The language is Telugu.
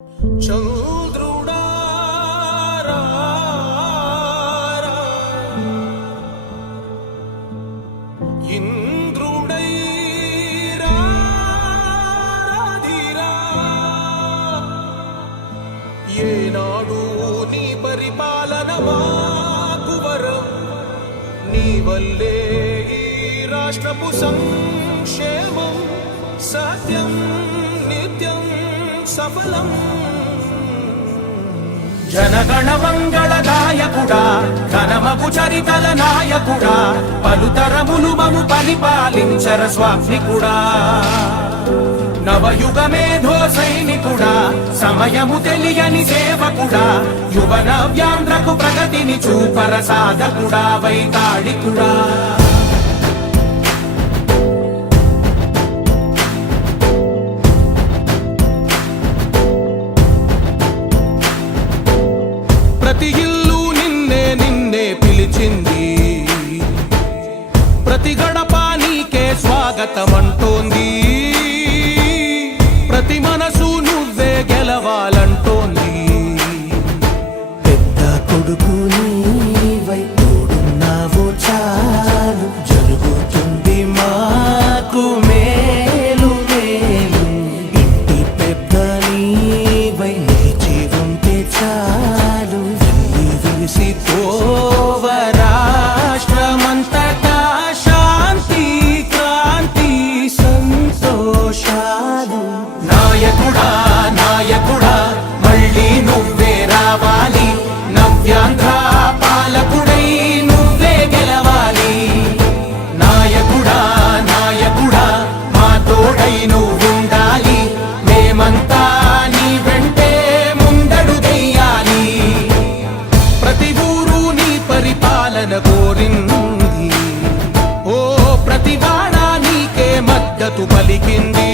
చంద్రుడా ఇంద్రుడై రాధిరా ఏనాడు నీ పరిపాలన మాకు వరం నీ వల్లే ఈ రాష్ట్రపు సంక్షేమం సత్యం నిత్యం సఫలం జనగణ మంగళ గాయకుడా ఘనమగు చరితల నాయకుడా పలుతరములు మము పరిపాలించర స్వామికుడా నవయుగ మేధో సైనికుడా సమయము తెలియని సేవకుడా యువ నవ్యాంధ్రకు ప్రగతిని చూపర సాధకుడా వైతాళికుడా ప్రతి ఇల్లు నిన్నే నిన్నే పిలిచింది ప్రతి గడప నీకే స్వాగతమంటోంది ప్రతి మనసు నువ్వే గెలవాలంటోంది పెద్ద కొడుకు నీవై తోడున్నావో చాలు జరుగుతుంది మాకు మేలు మేలు ఇంటి పెద్ద నీవై నిలిచి ఉంటే చాలు విలిసి పోవ రాష్ట్రమంతటా శాంతి క్రాంతి సంతోషాలు నాయకుడా నాయకుడా మళ్ళీ నువ్వే రావాలి నవ్యాంధ్ర పాలకుడై నువ్వే గెలవాలి నాయకుడా నాయకుడా మా తోడై నువ్వుండాలి మేమంతా నీ వెంటే ముందడుగెయ్యాలి ప్రతి ఊరు నీ పరిపాలన కోరింది ఓ ప్రతి వాడ నీకే మద్దతు పలికింది